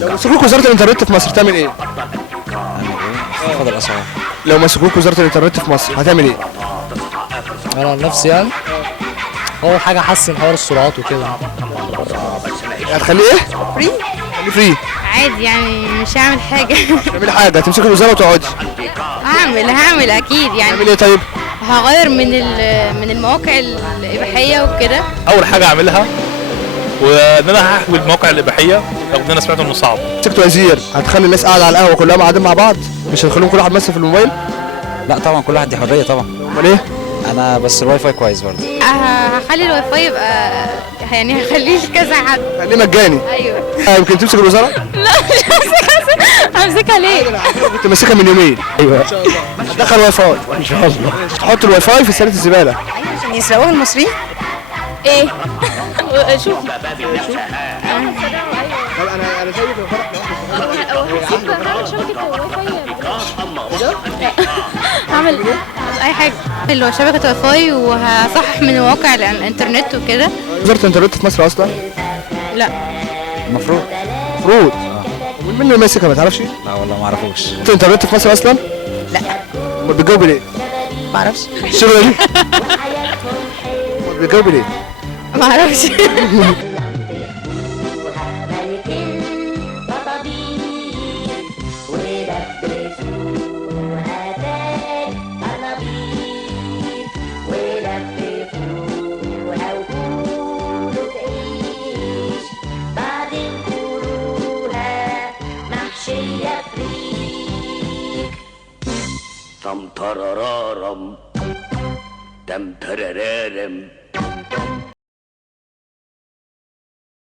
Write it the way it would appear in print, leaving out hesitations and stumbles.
لو مسكوك وزارة الإنترنت في مصر تعمل إيه؟ اعمل ايه؟ خفض الاسعار. لو مسكوك وزارة الإنترنت في مصر هتعمل إيه؟ انا عن نفسي يعني اول حاجه احسن حوار السرعات وكده. هتخليه إيه؟ فري خليه فري. عادي يعني مش هعمل حاجة. تعملي حاجة هتمسكي الوزارة وتقعدي. هعمل أكيد يعني. تعملي إيه طيب؟ هغير من المواقع الإباحية وكده. اول حاجه اعملها وان انا هحمي المواقع الاباحيه رغم ان انا سمعت انه صعب. مسكت وزير هتخلي الناس قاعدة على القهوة كلهم قاعدين مع بعض؟ مش هتخليهم كل واحد ماسك في الموبايل؟ لا طبعا كل واحد دي حريه طبعا. أمال إيه؟ انا بس الواي فاي كويس برضه. هخلي الواي فاي يبقى يعني هخليه لكذا حد. خليه مجاني. أيوه. يمكن تمسك الوزارة؟ لا مش همسكها ليه؟ كنت ماسكها من يومين. أيوه. إن شاء الله. هتدخل واي فاي. إن شاء الله. تحط الواي فاي في سلة الزبالة. عشان يسرقوها المصريين؟ ايه؟ شوف أنا شايف هعمل اي حاجه اللي هو شبكه واي فاي وهصحح من مواقع الانترنت وكده. وزارة الإنترنت في مصر أصلا؟ لا المفروض. المفروض. مين اللي ماسكها ما تعرفش؟ لا والله ما اعرفوش. وزارة الإنترنت في مصر أصلا؟ لا أمال بتجاوبي ليه؟ ما اعرفش الشغلة دي؟ أمال بتجاوبي ليه؟ ما اعرفش. Tam tarararam, dem terererem.